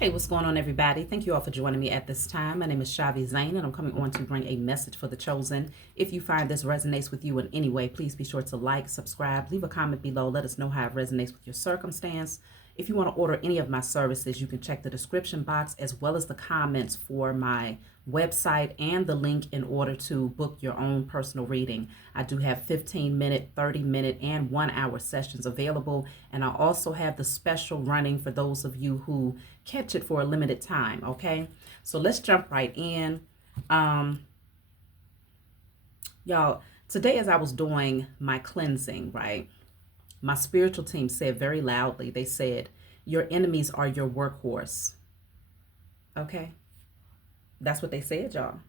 Hey, what's going on, everybody? Thank you all for joining me at this time. My name is Shavi Zain, and I'm coming on to bring a message for the chosen. If you find this resonates with you in any way, please be sure to like, subscribe, leave a comment below. Let us know how it resonates with your circumstance. If you want to order any of my services, you can check the description box as well as the comments for my website and the link in order to book your own personal reading. I do have 15-minute, 30-minute, and 1-hour sessions available, and I also have the special running for those of you who catch it for a limited time. Okay, so let's jump right in. Y'all, today as I was doing my cleansing, right, my spiritual team said very loudly, they said, your enemies are your workhorse. Okay, that's what they said, y'all.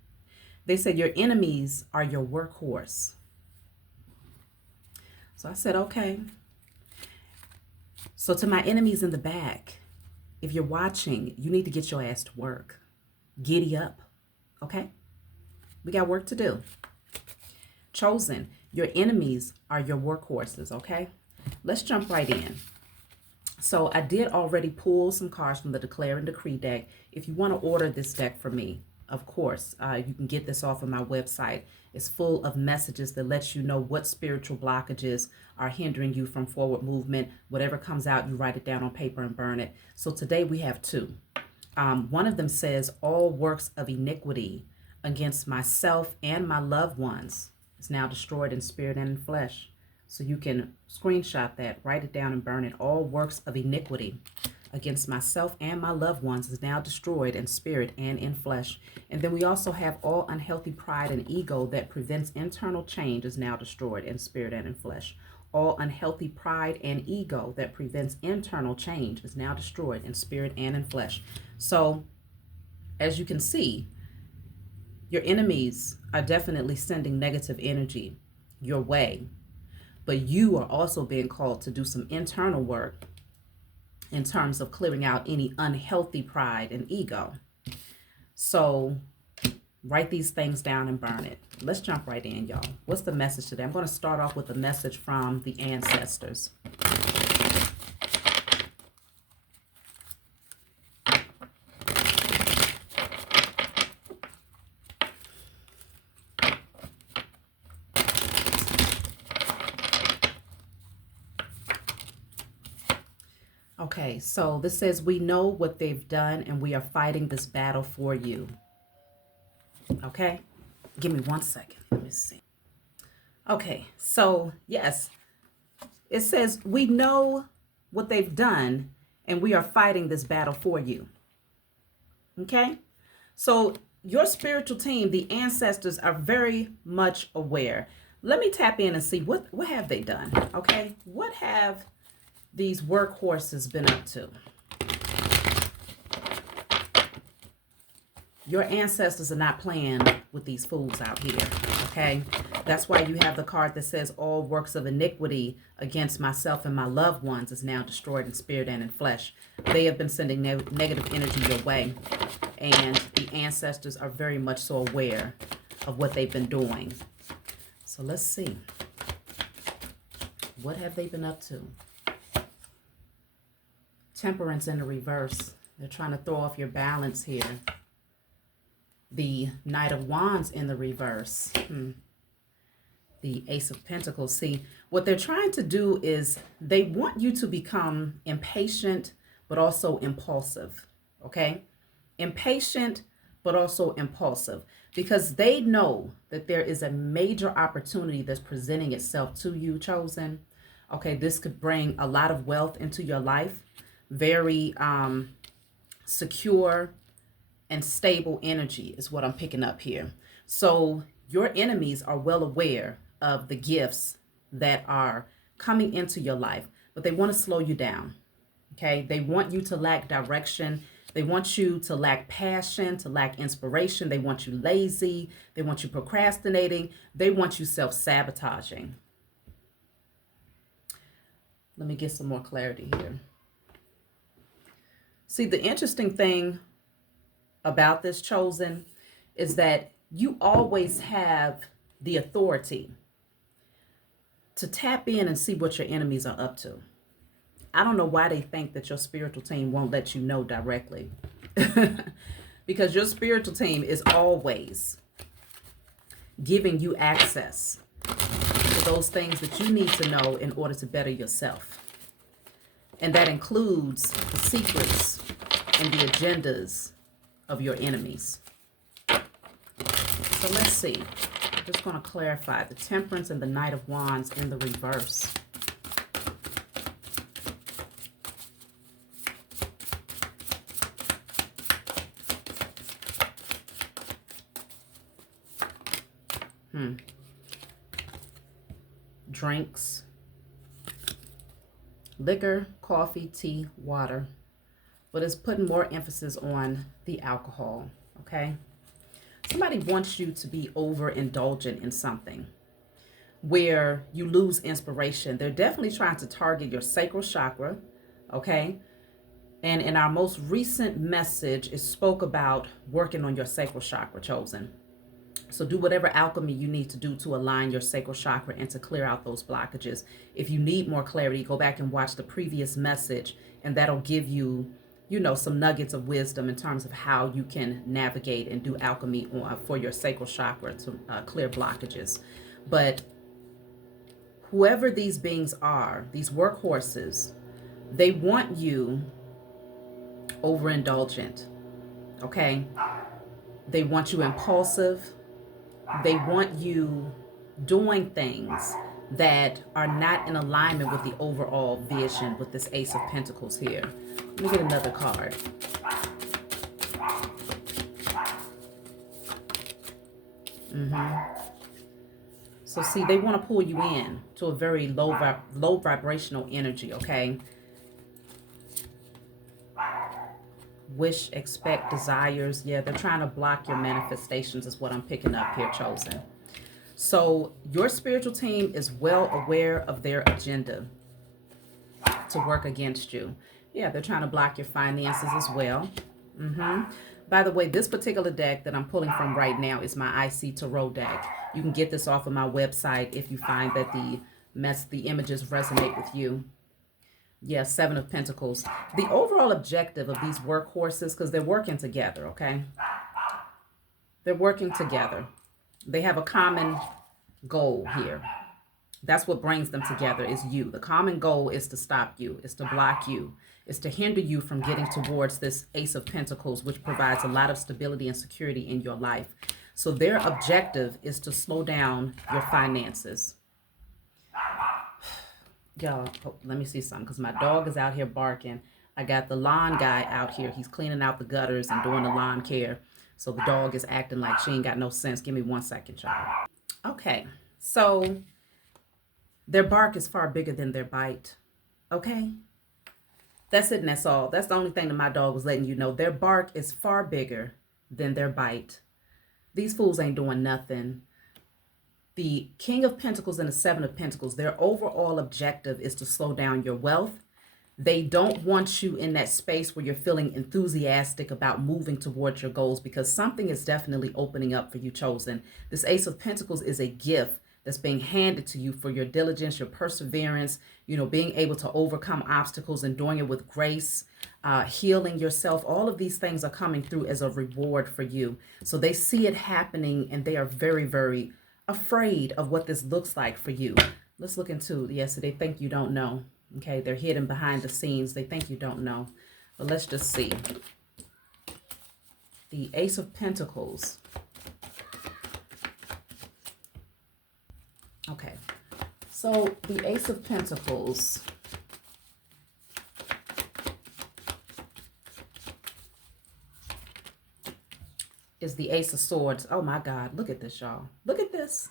They said your enemies are your workhorse. So I said, okay. So to my enemies in the back, if you're watching, you need to get your ass to work. Giddy up, okay? We got work to do. Chosen, your enemies are your workhorses, okay? Let's jump right in. So I did already pull some cards from the Declare and Decree deck. If you want to order this deck for me, of course, you can get this off of my website. It's full of messages that lets you know what spiritual blockages are hindering you from forward movement. Whatever comes out, you write it down on paper and burn it. So today we have two. One of them says, all works of iniquity against myself and my loved ones is now destroyed in spirit and in flesh. So you can screenshot that, write it down and burn it. All works of iniquity against myself and my loved ones is now destroyed in spirit and in flesh. And then we also have all unhealthy pride and ego that prevents internal change is now destroyed in spirit and in flesh. All unhealthy pride and ego that prevents internal change is now destroyed in spirit and in flesh. So as you can see, your enemies are definitely sending negative energy your way, but you are also being called to do some internal work in terms of clearing out any unhealthy pride and ego. So write these things down and burn it. Let's jump right in, y'all. What's the message today? I'm going to start off with a message from the ancestors. Okay, so this says, we know what they've done and we are fighting this battle for you. Okay, give me 1 second. Let me see. Okay, so yes, it says, we know what they've done and we are fighting this battle for you. Okay, so your spiritual team, the ancestors, are very much aware. Let me tap in and see what have they done. Okay, what have these workhorses been up to? Your ancestors are not playing with these fools out here, okay? That's why you have the card that says all works of iniquity against myself and my loved ones is now destroyed in spirit and in flesh. They have been sending negative energy your way, and the ancestors are very much so aware of what they've been doing. So let's see. What have they been up to? Temperance in the reverse. They're trying to throw off your balance here. The Knight of Wands in the reverse. The Ace of Pentacles. See, what they're trying to do is they want you to become impatient, but also impulsive. Okay? Impatient, but also impulsive. Because they know that there is a major opportunity that's presenting itself to you, chosen. Okay, this could bring a lot of wealth into your life. Very secure and stable energy is what I'm picking up here. So your enemies are well aware of the gifts that are coming into your life, but they want to slow you down. Okay, they want you to lack direction. They want you to lack passion, to lack inspiration. They want you lazy. They want you procrastinating. They want you self-sabotaging. Let me get some more clarity here. See, the interesting thing about this, chosen, is that you always have the authority to tap in and see what your enemies are up to. I don't know why they think that your spiritual team won't let you know directly. Because your spiritual team is always giving you access to those things that you need to know in order to better yourself. And that includes the secrets and the agendas of your enemies. So let's see. I'm just going to clarify the Temperance and the Knight of Wands in the reverse. Drinks, liquor, coffee, tea, water, but it's putting more emphasis on the alcohol, okay? Somebody wants you to be overindulgent in something where you lose inspiration. They're definitely trying to target your sacral chakra, okay? And in our most recent message, it spoke about working on your sacral chakra, chosen. So do whatever alchemy you need to do to align your sacral chakra and to clear out those blockages. If you need more clarity, go back and watch the previous message, and that'll give you, you know, some nuggets of wisdom in terms of how you can navigate and do alchemy for your sacral chakra to clear blockages. But whoever these beings are, these workhorses, they want you overindulgent, okay? They want you impulsive. They want you doing things that are not in alignment with the overall vision with this Ace of Pentacles here. Let me get another card. So see, they want to pull you in to a very low vibrational energy, okay? Wish, expect, desires. Yeah, they're trying to block your manifestations is what I'm picking up here, chosen. So your spiritual team is well aware of their agenda to work against you. Yeah, they're trying to block your finances as well. By the way, this particular deck that I'm pulling from right now is my IC Tarot deck. You can get this off of my website if you find that the images resonate with you. Yeah, Seven of Pentacles. The overall objective of these workhorses, because they're working together, okay? They're working together. They have a common goal here. That's what brings them together, is you. The common goal is to stop you, is to block you, is to hinder you from getting towards this Ace of Pentacles, which provides a lot of stability and security in your life. So their objective is to slow down your finances. Y'all, let me see something, because my dog is out here barking. I got the lawn guy out here. He's cleaning out the gutters and doing the lawn care. So the dog is acting like she ain't got no sense. Give me 1 second, y'all. Okay, so their bark is far bigger than their bite. Okay? That's it and that's all. That's the only thing that my dog was letting you know. Their bark is far bigger than their bite. These fools ain't doing nothing. The King of Pentacles and the Seven of Pentacles, their overall objective is to slow down your wealth. They don't want you in that space where you're feeling enthusiastic about moving towards your goals, because something is definitely opening up for you, chosen. This Ace of Pentacles is a gift that's being handed to you for your diligence, your perseverance, you know, being able to overcome obstacles and doing it with grace, healing yourself. All of these things are coming through as a reward for you. So they see it happening and they are very, very afraid of what this looks like for you. Let's look into, yes, they think you don't know. Okay, they're hidden behind the scenes. They think you don't know. But let's just see. The Ace of Pentacles. Okay, so the Ace of Pentacles is the Ace of Swords. Oh my God, look at this, y'all. Look at this.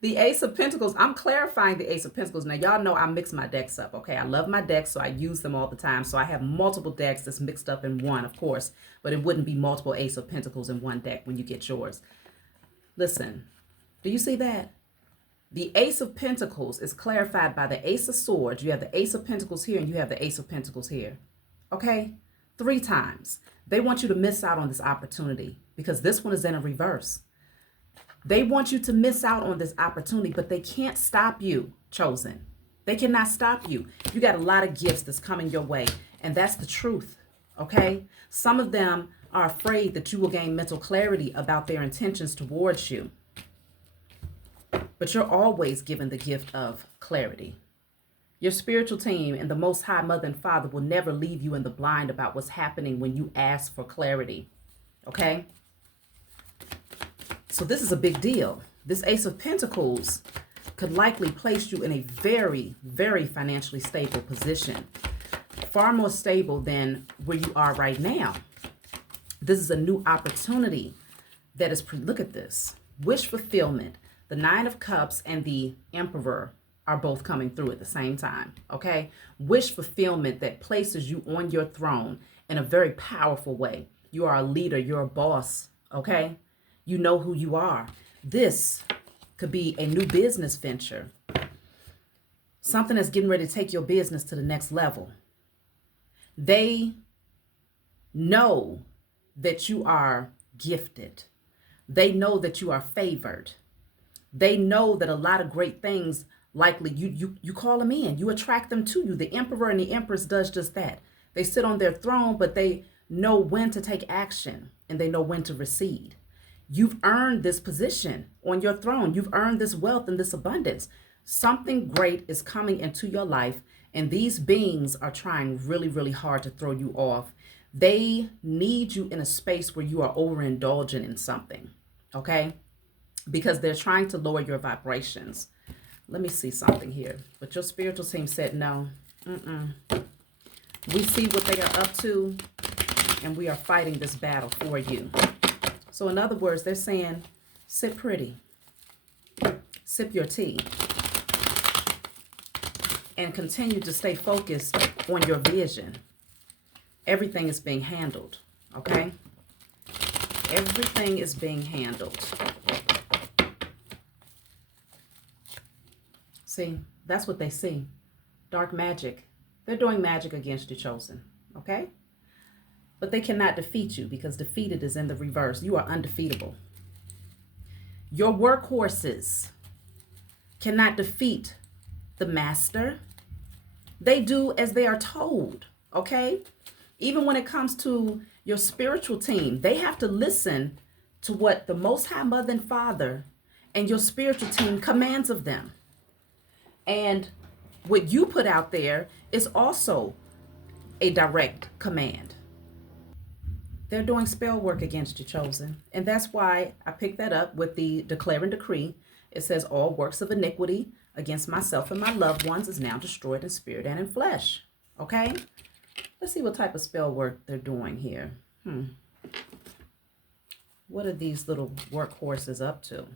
The Ace of Pentacles, I'm clarifying the Ace of Pentacles. Now, y'all know I mix my decks up, okay? I love my decks, so I use them all the time. So I have multiple decks that's mixed up in one, of course. But it wouldn't be multiple Ace of Pentacles in one deck when you get yours. Listen, do you see that? The Ace of Pentacles is clarified by the Ace of Swords. You have the Ace of Pentacles here and you have the Ace of Pentacles here, okay? 3 times. They want you to miss out on this opportunity because this one is in a reverse. They want you to miss out on this opportunity, but they can't stop you, chosen. They cannot stop you. You got a lot of gifts that's coming your way, and that's the truth, okay? Some of them are afraid that you will gain mental clarity about their intentions towards you. But you're always given the gift of clarity. Your spiritual team and the Most High Mother and Father will never leave you in the blind about what's happening when you ask for clarity, okay? So this is a big deal. This Ace of Pentacles could likely place you in a very, very financially stable position. Far more stable than where you are right now. This is a new opportunity that is, look at this. Wish fulfillment. The Nine of Cups and the Emperor are both coming through at the same time, okay? Wish fulfillment that places you on your throne in a very powerful way. You are a leader. You're a boss, okay? You know who you are. This could be a new business venture. Something that's getting ready to take your business to the next level. They know that you are gifted. They know that you are favored. They know that a lot of great things, likely you call them in. You attract them to you. The Emperor and the Empress does just that. They sit on their throne, but they know when to take action and they know when to recede. You've earned this position on your throne. You've earned this wealth and this abundance. Something great is coming into your life, and these beings are trying really, really hard to throw you off. They need you in a space where you are overindulgent in something, okay? Because they're trying to lower your vibrations. Let me see something here. But your spiritual team said no. We see what they are up to, and we are fighting this battle for you. So in other words, they're saying, sit pretty, sip your tea, and continue to stay focused on your vision. Everything is being handled, okay? Everything is being handled. See, that's what they see. Dark magic. They're doing magic against you, chosen, okay? But they cannot defeat you because defeated is in the reverse. You are undefeatable. Your workhorses cannot defeat the master. They do as they are told, okay? Even when it comes to your spiritual team, they have to listen to what the Most High Mother and Father and your spiritual team commands of them. And what you put out there is also a direct command. They're doing spell work against you, chosen. And that's why I picked that up with the declare and decree. It says all works of iniquity against myself and my loved ones is now destroyed in spirit and in flesh. Okay? Let's see what type of spell work they're doing here. What are these little workhorses up to?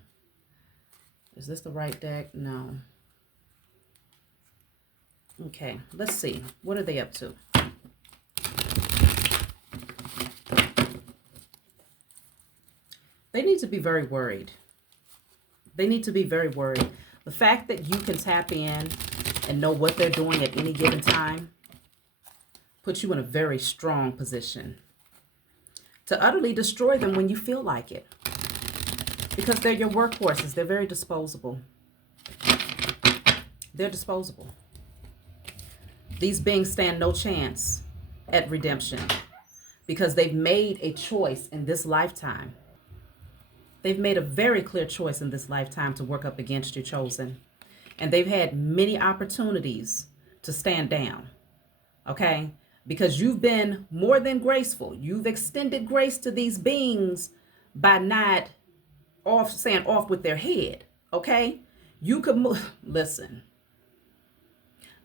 Is this the right deck? No. Okay, let's see. What are they up to? They need to be very worried. They need to be very worried. The fact that you can tap in and know what they're doing at any given time puts you in a very strong position to utterly destroy them when you feel like it. Because they're your workhorses. They're very disposable. They're disposable. These beings stand no chance at redemption because they've made a choice in this lifetime. They've made a very clear choice in this lifetime to work up against you, chosen. And they've had many opportunities to stand down, okay? Because you've been more than graceful. You've extended grace to these beings by not saying off with their head, okay? You could move, listen.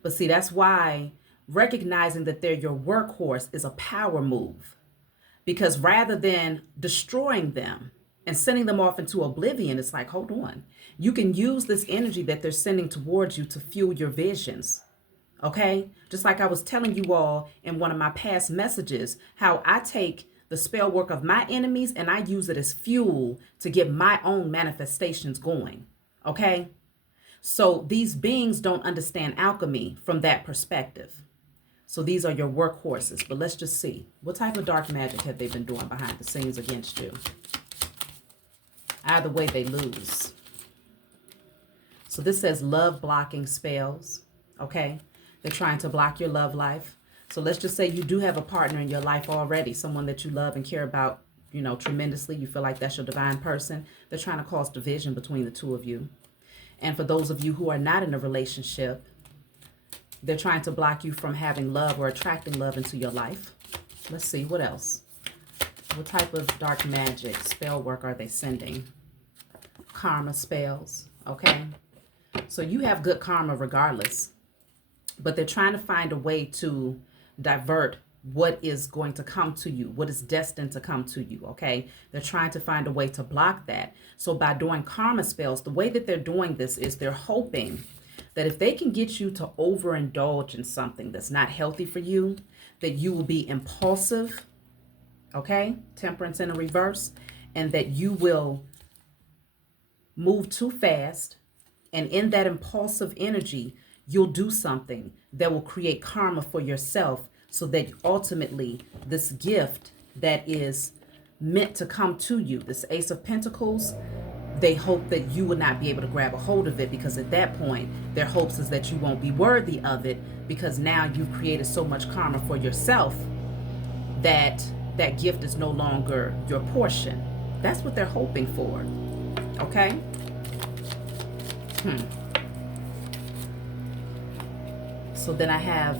But see, that's why recognizing that they're your workhorse is a power move. Because rather than destroying them and sending them off into oblivion, it's like, hold on. You can use this energy that they're sending towards you to fuel your visions. Okay? Just like I was telling you all in one of my past messages, how I take the spell work of my enemies and I use it as fuel to get my own manifestations going. Okay? So these beings don't understand alchemy from that perspective. So these are your workhorses. But let's just see. What type of dark magic have they been doing behind the scenes against you? Either way, they lose. So this says love blocking spells, Okay? They're trying to block your love life. So let's just say you do have a partner in your life already, someone that you love and care about, tremendously. You feel like that's your divine person. They're trying to cause division between the two of you. And for those of you who are not in a relationship, they're trying to block you from having love or attracting love into your life. Let's see, what else? What type of dark magic spell work are they sending? Karma spells, okay? So you have good karma regardless, but they're trying to find a way to divert what is going to come to you, what is destined to come to you, okay? They're trying to find a way to block that. So by doing karma spells, the way that they're doing this is they're hoping that if they can get you to overindulge in something that's not healthy for you, that you will be impulsive, okay? Temperance in a reverse, and that you will move too fast. And in that impulsive energy, you'll do something that will create karma for yourself, so that ultimately this gift that is meant to come to you, this Ace of Pentacles, they hope that you will not be able to grab a hold of it, because at that point, their hopes is that you won't be worthy of it, because now you've created so much karma for yourself that that gift is no longer your portion. That's what they're hoping for. Okay? So then I have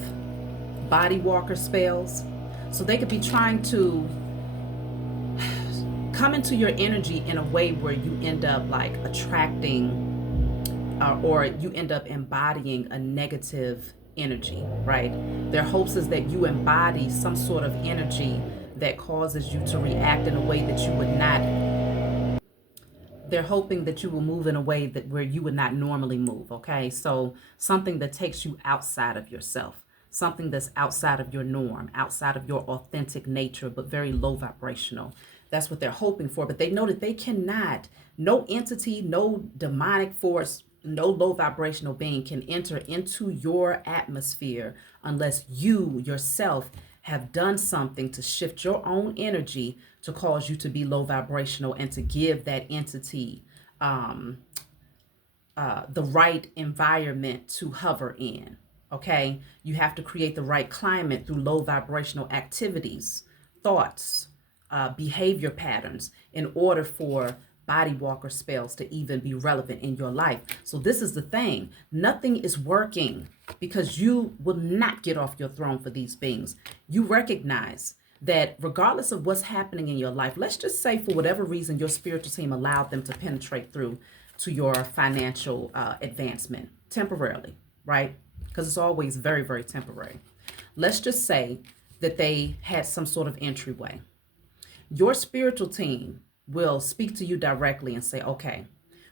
body walker spells. So they could be trying to come into your energy in a way where you end up like attracting or you end up embodying a negative energy, right? Their hopes is that you embody some sort of energy that causes you to react in a way that you would not. They're hoping that you will move in a way that where you would not normally move, okay? So something that takes you outside of yourself, something that's outside of your norm, outside of your authentic nature, but very low vibrational. That's what they're hoping for. But they know that they cannot, no entity, no demonic force, no low vibrational being can enter into your atmosphere unless you yourself have done something to shift your own energy to cause you to be low vibrational and to give that entity the right environment to hover in. Okay, you have to create the right climate through low vibrational activities, thoughts, behavior patterns in order for body walker spells to even be relevant in your life. So this is the thing. Nothing is working because you will not get off your throne for these beings. You recognize that regardless of what's happening in your life, let's just say for whatever reason your spiritual team allowed them to penetrate through to your financial advancement temporarily, right? Because it's always very, very temporary. Let's just say that they had some sort of entryway. Your spiritual team will speak to you directly and say, okay,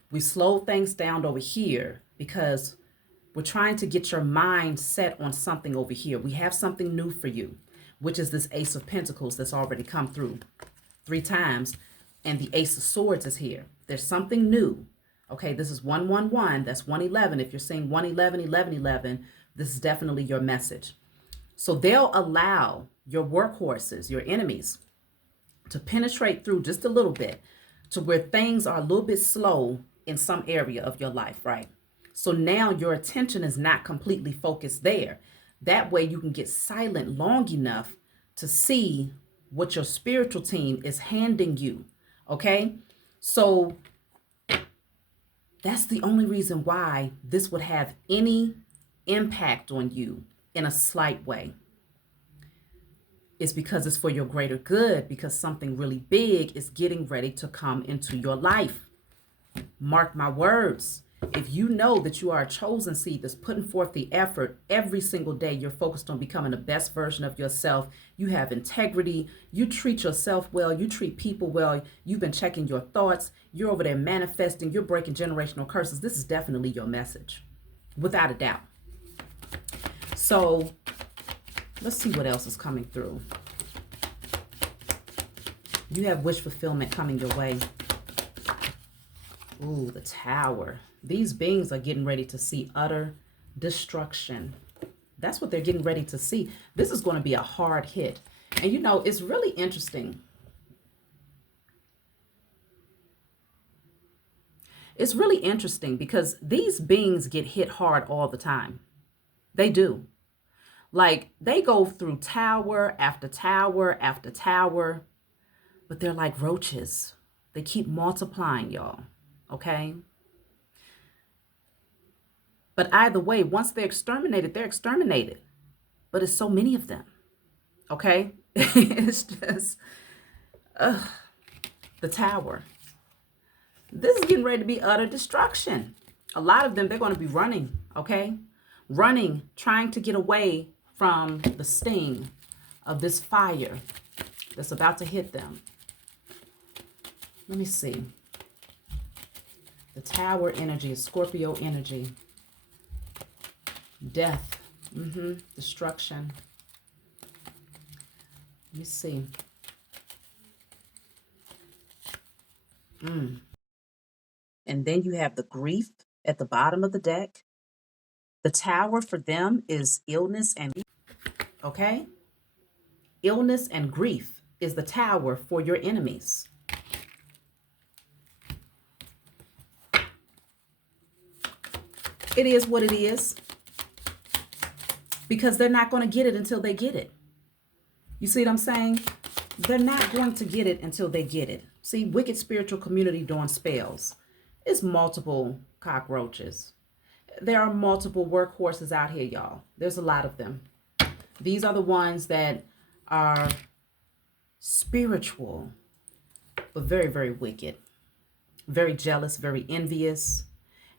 we slowed things down over here because we're trying to get your mind set on something over here. We have something new for you, which is this Ace of Pentacles that's already come through 3 times. And the Ace of Swords is here. There's something new. Okay, this is 111. That's 111. If you're saying 111, 1111, this is definitely your message. So they'll allow your workhorses, your enemies, to penetrate through just a little bit to where things are a little bit slow in some area of your life, right? So now your attention is not completely focused there. That way you can get silent long enough to see what your spiritual team is handing you, okay? So that's the only reason why this would have any impact on you in a slight way. It's because it's for your greater good, because something really big is getting ready to come into your life. Mark my words. If you know that you are a chosen seed that's putting forth the effort every single day, you're focused on becoming the best version of yourself. You have integrity. You treat yourself well. You treat people well. You've been checking your thoughts. You're over there manifesting. You're breaking generational curses. This is definitely your message, without a doubt. So let's see what else is coming through. You have wish fulfillment coming your way. Ooh, the Tower. These beings are getting ready to see utter destruction. That's what they're getting ready to see. This is going to be a hard hit. And you know, it's really interesting. It's really interesting because these beings get hit hard all the time. They do. Like, they go through tower after tower after tower, but they're like roaches. They keep multiplying, y'all. Okay? But either way, once they're exterminated, they're exterminated. But it's so many of them. Okay? It's just the tower. This is getting ready to be utter destruction. A lot of them, they're going to be running, okay? Running, trying to get away from the sting of this fire that's about to hit them. Let me see. The tower energy is Scorpio energy. Death. Destruction. Let me see. And then you have the grief at the bottom of the deck. The tower for them is illness and grief. Okay? Illness and grief is the tower for your enemies. It is what it is. Because they're not going to get it until they get it. You see what I'm saying? They're not going to get it until they get it. See, wicked spiritual community doing spells. It's multiple cockroaches. There are multiple workhorses out here, y'all. There's a lot of them. These are the ones that are spiritual, but very, very wicked. Very jealous, very envious.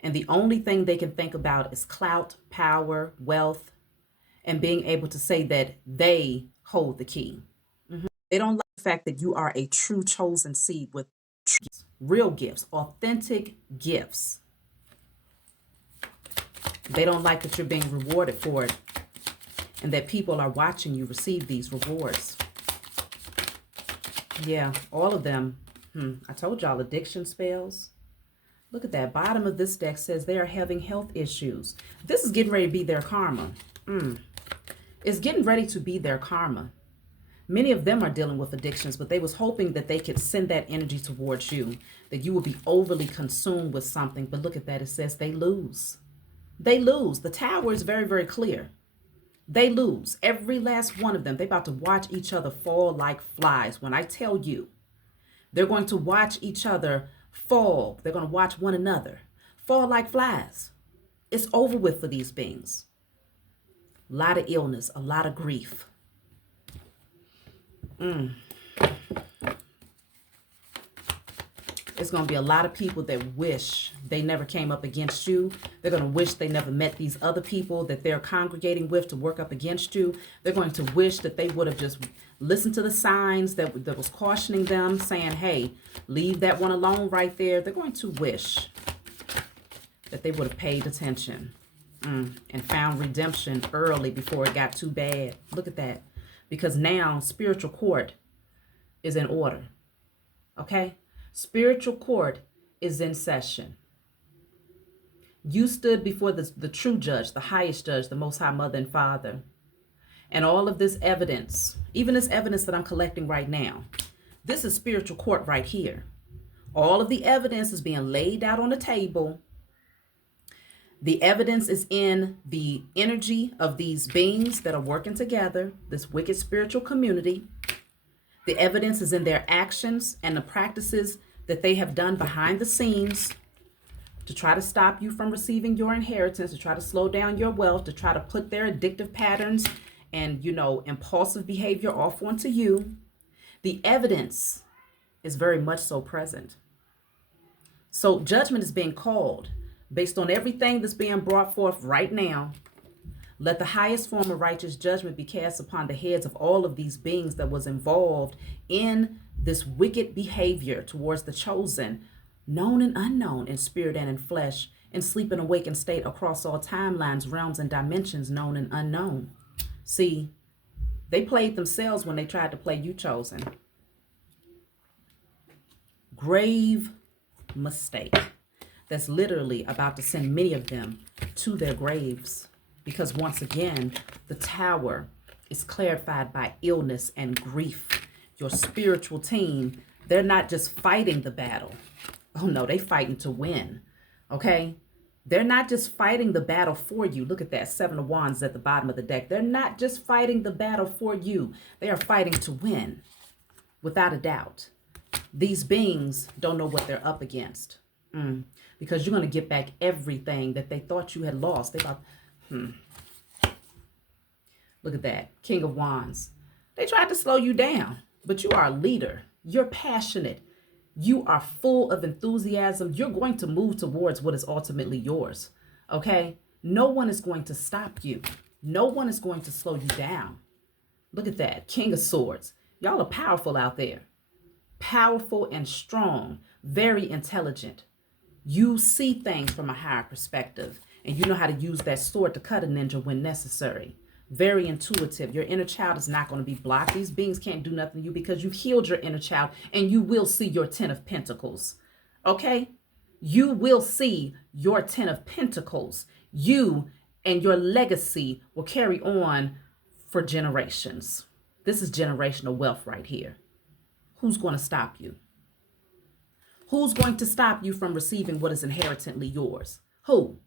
And the only thing they can think about is clout, power, wealth, and being able to say that they hold the key. They don't like the fact that you are a true chosen seed with real gifts, authentic gifts. They don't like that you're being rewarded for it and that people are watching you receive these rewards. Yeah, all of them. I told y'all addiction spells. Look at that. Bottom of this deck says they are having health issues. This is getting ready to be their karma. It's getting ready to be their karma. Many of them are dealing with addictions, but they was hoping that they could send that energy towards you, that you would be overly consumed with something. But look at that. It says they lose. They lose. The tower is very, very clear. They lose. Every last one of them. They're about to watch each other fall like flies. When I tell you, they're going to watch each other fall. They're going to watch one another fall like flies. It's over with for these beings. A lot of illness, a lot of grief. It's going to be a lot of people that wish they never came up against you. They're going to wish they never met these other people that they're congregating with to work up against you. They're going to wish that they would have just listened to the signs that was cautioning them, saying, hey, leave that one alone right there. They're going to wish that they would have paid attention and found redemption early before it got too bad. Look at that. Because now spiritual court is in order. Okay? Spiritual court is in session. You stood before the true judge, the highest judge, the most high mother and father. And all of this evidence, even this evidence that I'm collecting right now, this is spiritual court right here. All of the evidence is being laid out on the table. The evidence is in the energy of these beings that are working together, this wicked spiritual community. The evidence is in their actions and the practices that they have done behind the scenes to try to stop you from receiving your inheritance, to try to slow down your wealth, to try to put their addictive patterns and, impulsive behavior off onto you. The evidence is very much so present. So judgment is being called based on everything that's being brought forth right now. Let the highest form of righteous judgment be cast upon the heads of all of these beings that was involved in this wicked behavior towards the chosen, known and unknown, in spirit and in flesh, in sleep and awakened state, across all timelines, realms, and dimensions, known and unknown. See, they played themselves when they tried to play you, chosen. Grave mistake. That's literally about to send many of them to their graves. Because once again, the tower is clarified by illness and grief. Your spiritual team, they're not just fighting the battle. Oh no, they fighting to win. Okay? They're not just fighting the battle for you. Look at that, 7 of Wands at the bottom of the deck. They're not just fighting the battle for you. They are fighting to win, without a doubt. These beings don't know what they're up against. Because you're going to get back everything that they thought you had lost. They thought, Look at that, King of Wands. They tried to slow you down, but you are a leader. You're passionate. You are full of enthusiasm. You're going to move towards what is ultimately yours, okay? No one is going to stop you. No one is going to slow you down. Look at that, King of Swords. Y'all are powerful out there. Powerful and strong, very intelligent. You see things from a higher perspective, and you know how to use that sword to cut a ninja when necessary. Very intuitive. Your inner child is not going to be blocked. These beings can't do nothing to you because you've healed your inner child, and you will see your 10 of Pentacles. Okay? You will see your 10 of Pentacles. You and your legacy will carry on for generations. This is generational wealth right here. Who's going to stop you? Who's going to stop you from receiving what is inherently yours? Who?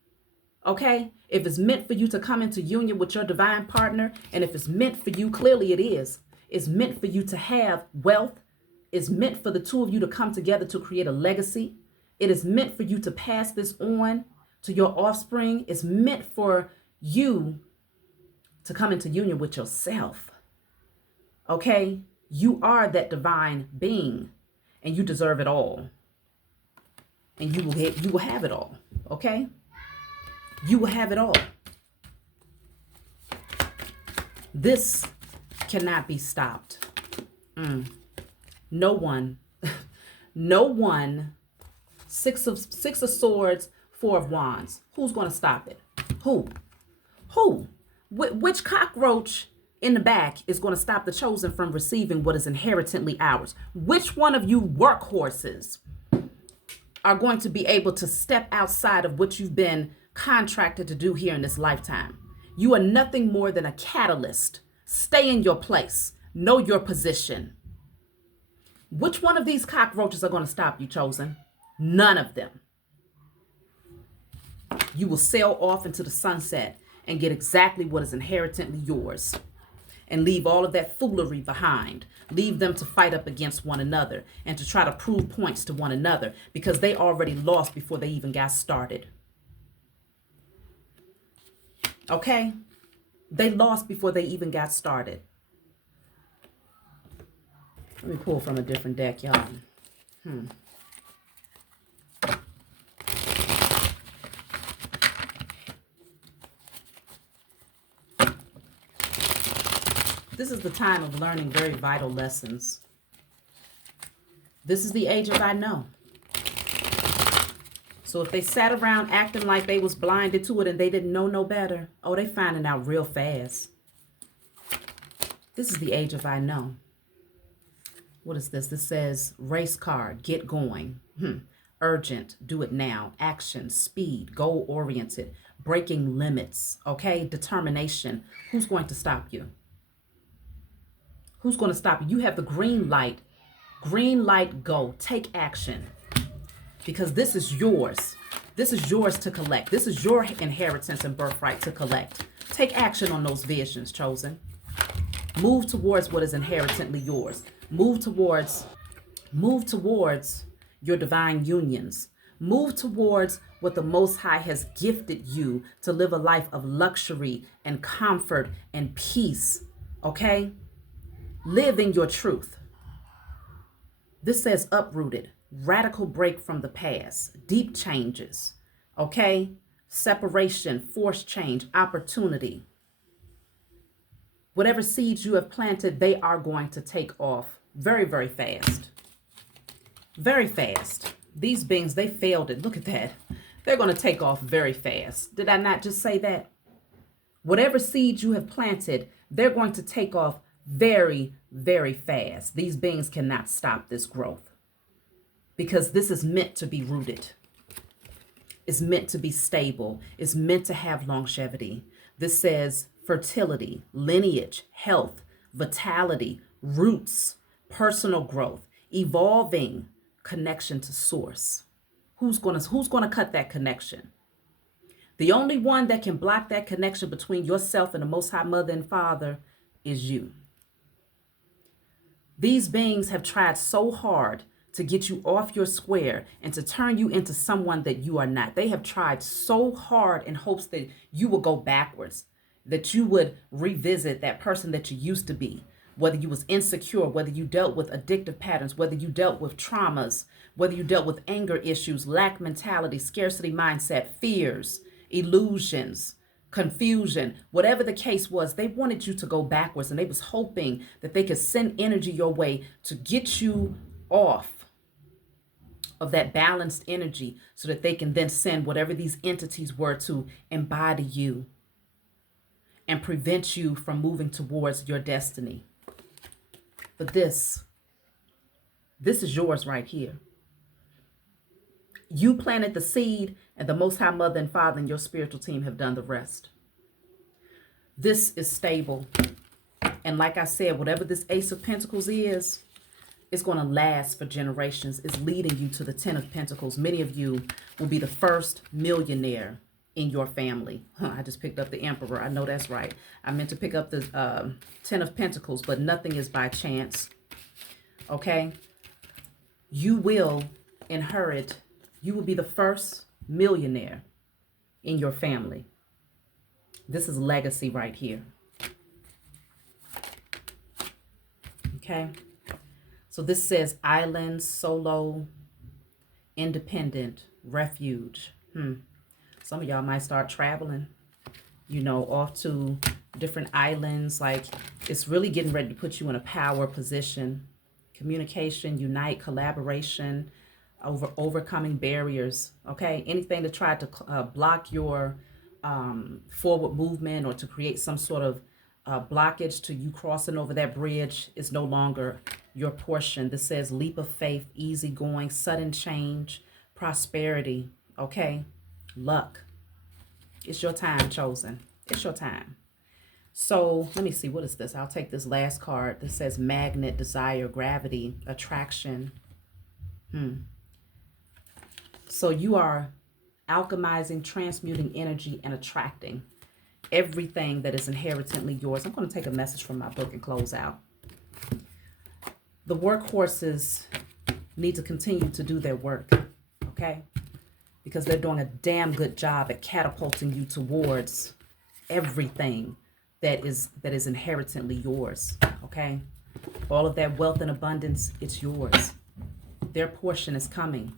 Okay? If it's meant for you to come into union with your divine partner, and if it's meant for you, clearly it is. It's meant for you to have wealth. It's meant for the two of you to come together to create a legacy. It is meant for you to pass this on to your offspring. It's meant for you to come into union with yourself. Okay? You are that divine being, and you deserve it all. And you will have it all. Okay? You will have it all. This cannot be stopped. No one. No one. Six of Swords, 4 of Wands. Who's going to stop it? Who? Which cockroach in the back is going to stop the chosen from receiving what is inherently ours? Which one of you workhorses are going to be able to step outside of what you've been contracted to do here in this lifetime? You are nothing more than a catalyst. Stay in your place. Know your position. Which one of these cockroaches are going to stop you, chosen? None of them. You will sail off into the sunset and get exactly what is inherently yours, and leave all of that foolery behind. Leave them to fight up against one another and to try to prove points to one another, because they already lost before they even got started. Okay? They lost before they even got started. Let me pull from a different deck, y'all. This is the time of learning very vital lessons. This is the age of I know. So if they sat around acting like they was blinded to it and they didn't know no better, oh, they finding out real fast. This is the age of I know. What is this? This says race card, get going. Urgent, do it now. Action, speed, goal oriented, breaking limits. Okay, determination. Who's going to stop you? Who's going to stop you? You have the green light. Green light, go. Take action. Because this is yours. This is yours to collect. This is your inheritance and birthright to collect. Take action on those visions, chosen. Move towards what is inherently yours. Move towards your divine unions. Move towards what the Most High has gifted you to live a life of luxury and comfort and peace. Okay? Live in your truth. This says uprooted, radical break from the past, deep changes, okay? Separation, forced change, opportunity. Whatever seeds you have planted, they are going to take off very, very fast. Very fast. These beings, they failed it. Look at that. They're going to take off very fast. Did I not just say that? Whatever seeds you have planted, they're going to take off very, very fast. These beings cannot stop this growth, because this is meant to be rooted. It's meant to be stable. It's meant to have longevity. This says fertility, lineage, health, vitality, roots, personal growth, evolving, connection to source. Who's gonna cut that connection? The only one that can block that connection between yourself and the Most High Mother and Father is you. These beings have tried so hard to get you off your square and to turn you into someone that you are not. They have tried so hard in hopes that you will go backwards, that you would revisit that person that you used to be, whether you was insecure, whether you dealt with addictive patterns, whether you dealt with traumas, whether you dealt with anger issues, lack mentality, scarcity mindset, fears, illusions, confusion, whatever the case was. They wanted you to go backwards, and they was hoping that they could send energy your way to get you off of that balanced energy so that they can then send whatever these entities were to embody you and prevent you from moving towards your destiny. But this is yours right here. You planted the seed, and the Most High Mother and Father and your spiritual team have done the rest. This is stable. And like I said, whatever this Ace of Pentacles is, it's going to last for generations. It's leading you to the Ten of Pentacles. Many of you will be the first millionaire in your family. I just picked up the Emperor. I know that's right. I meant to pick up the Ten of Pentacles, but nothing is by chance. Okay? You will inherit. You will be the first millionaire in your family. This is legacy right here. Okay? So this says island, solo, independent, refuge. Some of y'all might start traveling, you know, off to different islands. Like, it's really getting ready to put you in a power position. Communication, unite, collaboration, overcoming barriers. Okay, anything to try to block your forward movement or to create some sort of blockage to you crossing over that bridge is no longer your portion. This says leap of faith, easy going, sudden change, prosperity. Okay, luck. It's your time, chosen. It's your time. So let me see, what is this? I'll take this last card. This says magnet, desire, gravity, attraction. So you are alchemizing, transmuting energy, and attracting everything that is inherently yours. I'm going to take a message from my book and close out. The workhorses need to continue to do their work, okay? Because they're doing a damn good job at catapulting you towards everything that is inherently yours, okay? All of that wealth and abundance, it's yours. Their portion is coming.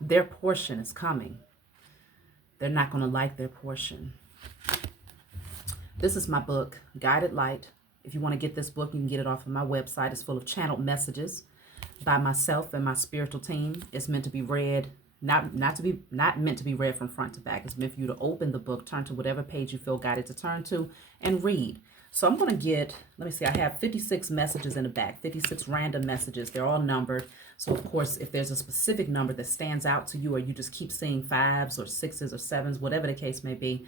Their portion is coming. They're not going to like their portion. This is my book, Guided Light. If you want to get this book, you can get it off of my website. It's full of channeled messages by myself and my spiritual team. It's meant to be read, not meant to be read from front to back. It's meant for you to open the book, turn to whatever page you feel guided to turn to, and read. So I'm going to get, let me see, I have 56 messages in the back, 56 random messages. They're all numbered. So, of course, if there's a specific number that stands out to you, or you just keep seeing 5s or 6s or 7s, whatever the case may be,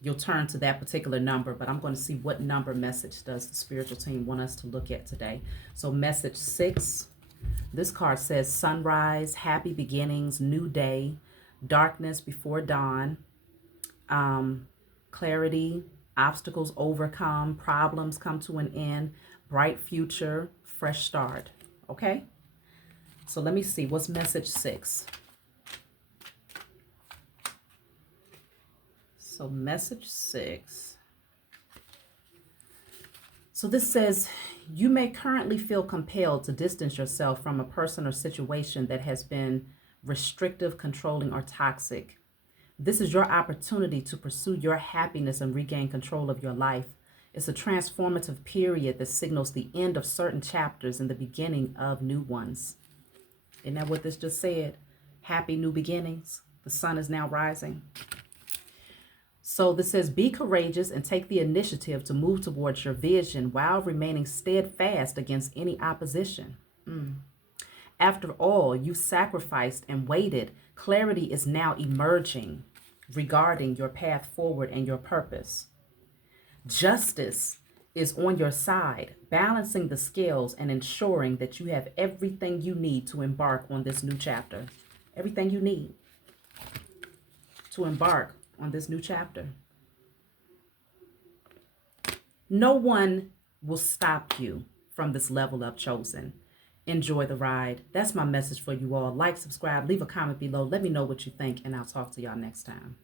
you'll turn to that particular number. But I'm going to see what number message does the spiritual team want us to look at today. So message 6, this card says sunrise, happy beginnings, new day, darkness before dawn, clarity, obstacles overcome, problems come to an end, bright future, fresh start. Okay? So let me see. What's message 6? So message 6. So this says, you may currently feel compelled to distance yourself from a person or situation that has been restrictive, controlling, or toxic. This is your opportunity to pursue your happiness and regain control of your life. It's a transformative period that signals the end of certain chapters and the beginning of new ones. Isn't that what this just said? Happy new beginnings. The sun is now rising. So this says, be courageous and take the initiative to move towards your vision while remaining steadfast against any opposition. After all, you sacrificed and waited. Clarity is now emerging regarding your path forward and your purpose. Justice is on your side, balancing the scales and ensuring that you have everything you need to embark on this new chapter. Everything you need to embark on this new chapter. No one will stop you from this level up, chosen. Enjoy the ride. That's my message for you all. Like, subscribe, leave a comment below. Let me know what you think, and I'll talk to y'all next time.